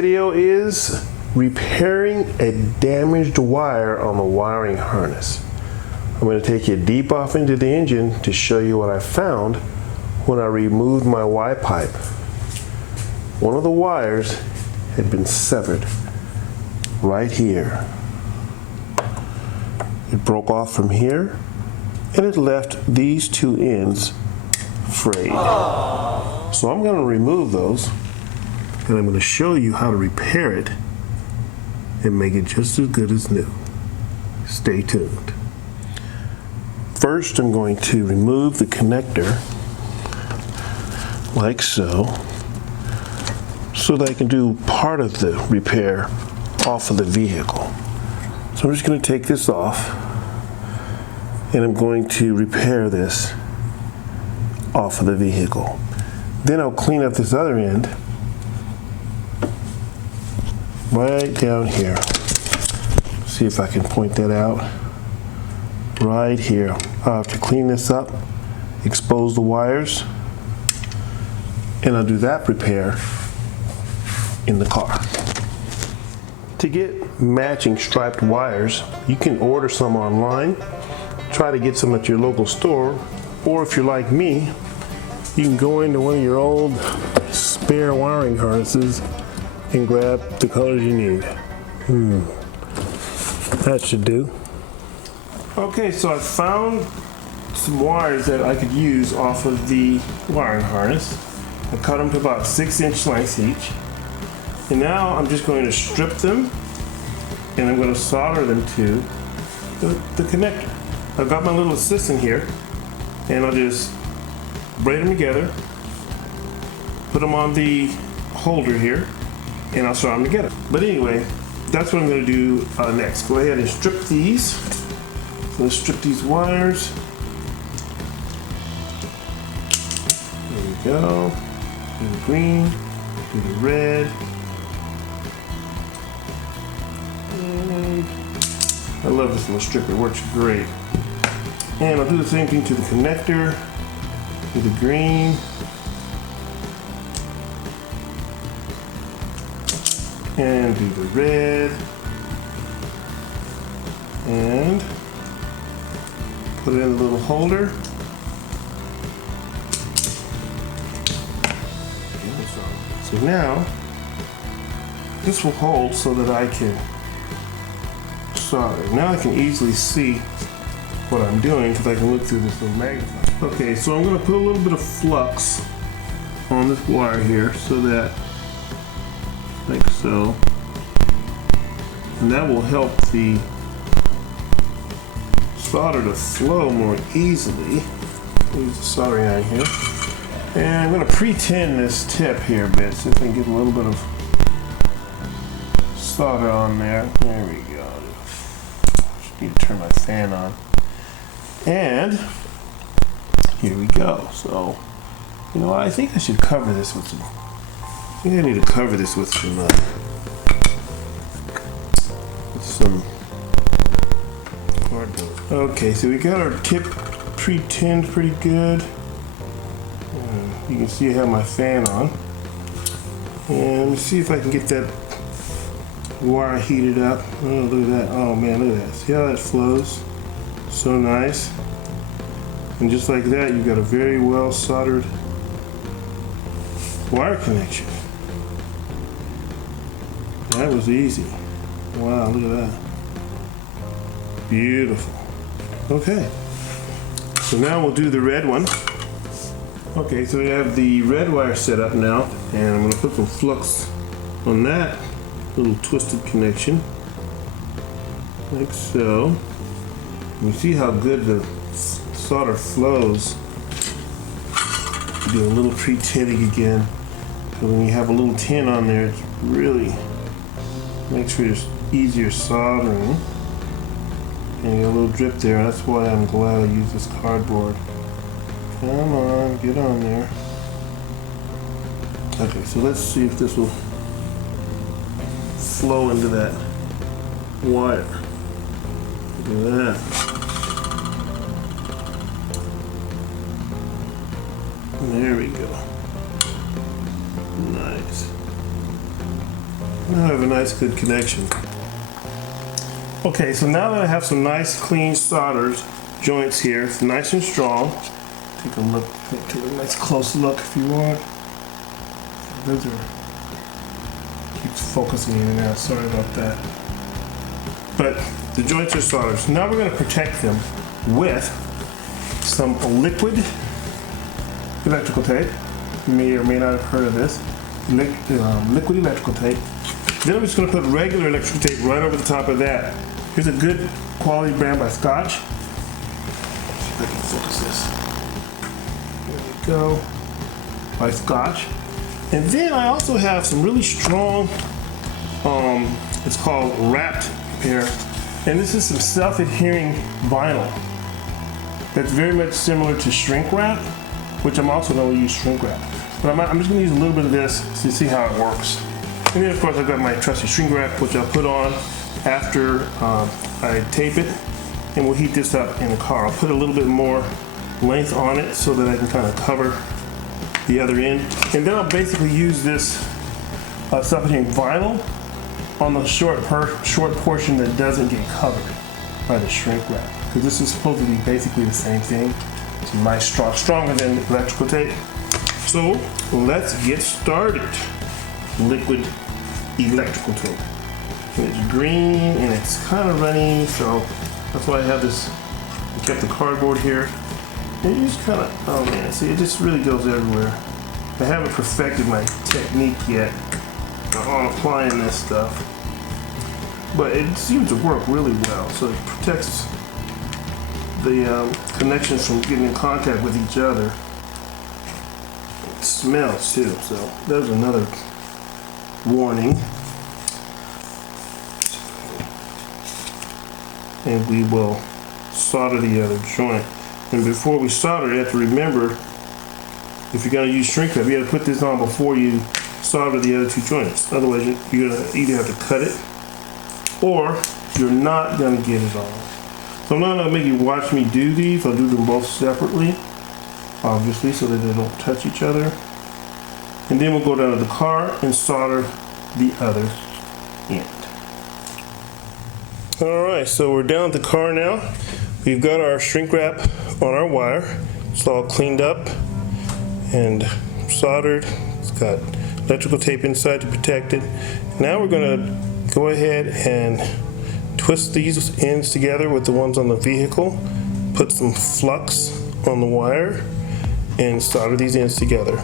video is repairing a damaged wire on the wiring harness. I'm going to take you deep off into the engine to show you what I found when I removed my Y pipe. One of the wires had been severed right here. It broke off from here and it left these two ends frayed. So I'm going to remove those and I'm going to show you how to repair it and make it just as good as new. Stay tuned. First, I'm going to remove the connector like so that I can do part of the repair off of the vehicle. So I'm just going to take this off and I'm going to repair this off of the vehicle. Then I'll clean up this other end right down here. See if I can point that out. Right here. I'll have to clean this up, expose the wires, and I'll do that repair in the car. To get matching striped wires, you can order some online, try to get some at your local store, or if you're like me, you can go into one of your old spare wiring harnesses and grab the colors you need. That should do. Okay, so I found some wires that I could use off of the wiring harness. I cut them to about 6-inch lengths each. And now I'm just going to strip them and I'm going to solder them to the connector. I've got my little assistant here and I'll just braid them together, put them on the holder here, and I'll solder them together. But anyway, that's what I'm going to do next. Go ahead and strip these. So let's strip these wires. There we go. Do the green, do the red. And I love this little stripper, it works great. And I'll do the same thing to the connector, to the green. And do the red. And put it in the little holder. So now, this will hold so that I can solder. Now I can easily see what I'm doing because I can look through this little magnifier. Okay, so I'm going to put a little bit of flux on this wire here so that, like so, and that will help the solder to flow more easily. Use the soldering iron here. And I'm going to pre-tin this tip here a bit so I can get a little bit of solder on there. There we go. Just need to turn my fan on. And here we go. So, you know what? I think I should cover this with some. I think I need to cover this with some cardboard. Okay, so we got our tip pre-tinned pretty good. You can see I have my fan on. And let me see if I can get that wire heated up. Oh, look at that. Oh man, look at that. See how that flows? So nice. And just like that, you've got a very well soldered wire connection. That was easy. Wow, look at that. Beautiful. Okay. So now we'll do the red one. Okay, so we have the red wire set up now, and I'm going to put some flux on that little twisted connection, like so. You see how good the solder flows. Do a little pre-tinning again. So when you have a little tin on there, it really makes for easier soldering. And you got a little drip there. That's why I'm glad I used this cardboard. Come on, get on there. Okay, so let's see if this will flow into that wire. Look at that. There we go. Nice. Now I have a nice good connection. Okay, so now that I have some nice clean solders joints here, it's nice and strong. Take a look, take a nice close look if you want. Those are, keeps focusing in and out, sorry about that. But the joints are soldered. So now we're going to protect them with some liquid electrical tape. You may or may not have heard of this. Liquid electrical tape. Then I'm just going to put regular electrical tape right over the top of that. Here's a good quality brand by Scotch. See if I can focus this. There we go. By Scotch. And then I also have some really strong, it's called wrapped here. And this is some self-adhering vinyl that's very much similar to shrink wrap, which I'm also going to use shrink wrap. But I'm just going to use a little bit of this to see how it works. And then of course I've got my trusty shrink wrap, which I'll put on after I tape it, and we'll heat this up in the car. I'll put a little bit more length on it so that I can kind of cover the other end. And then I'll basically use this self-adhering vinyl on the short portion that doesn't get covered by the shrink wrap. Because this is supposed to be basically the same thing. It's nice, stronger than electrical tape. So let's get started. Liquid electrical tape. And it's green and it's kind of runny, so that's why I have this. I kept the cardboard here. And you just kind of, oh man, see, it just really goes everywhere. I haven't perfected my technique yet on applying this stuff, but it seems to work really well. So it protects the connections from getting in contact with each other. It smells too, so there's another warning. And we will solder the other joint. And before we solder, you have to remember, if you're going to use shrink wrap, you have to put this on before you solder the other two joints. Otherwise, you're going to either have to cut it, or you're not going to get it on. So I'm not going to make you watch me do these. I'll do them both separately, obviously, so that they don't touch each other. And then we'll go down to the car and solder the other end. Alright, so we're down at the car now. We've got our shrink wrap on our wire. It's all cleaned up and soldered. It's got electrical tape inside to protect it. Now we're going to go ahead and twist these ends together with the ones on the vehicle, put some flux on the wire, and solder these ends together.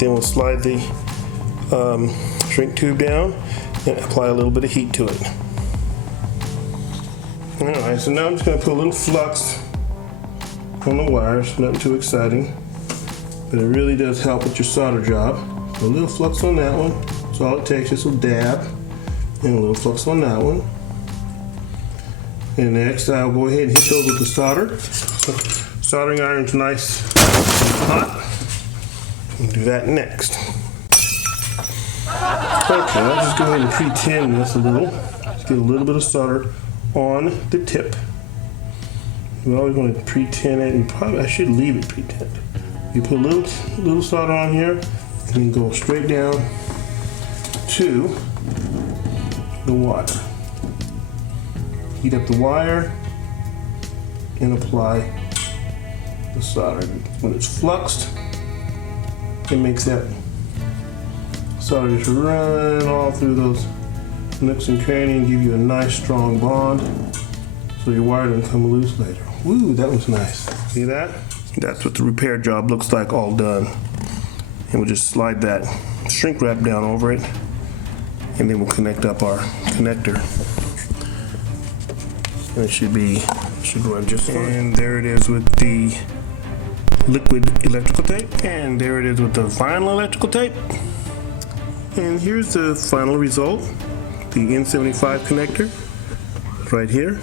Then we'll slide the shrink tube down and apply a little bit of heat to it. Alright, so now I'm just going to put a little flux on the wires, nothing too exciting, but it really does help with your solder job. So a little flux on that one, that's all it takes, just a dab, and a little flux on that one. And next I'll go ahead and hit those with the solder. Soldering iron's nice and hot. We'll do that next. Okay, I'll just go ahead and pre-tin this a little. Just get a little bit of solder on the tip. You always want to pre-tin it, and probably I should leave it pre-tinned. You put a little solder on here, and then go straight down to the wire. Heat up the wire and apply the solder. When it's fluxed, it makes that solder just run all through those nooks and crannies and give you a nice strong bond so your wire doesn't come loose later. Woo, that was nice. See that? That's what the repair job looks like all done. And we'll just slide that shrink wrap down over it, and then we'll connect up our connector. And it should run just fine. And there it is with the liquid electrical tape. And there it is with the vinyl electrical tape. And here's the final result. The N75 connector right here.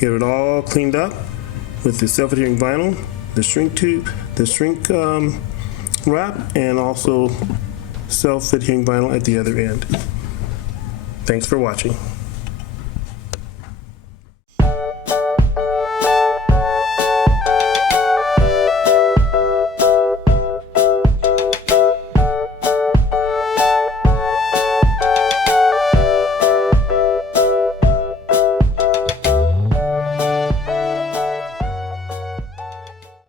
Get it all cleaned up with the self-adhering vinyl, the shrink tube, the shrink wrap, and also self-adhering vinyl at the other end. Thanks for watching.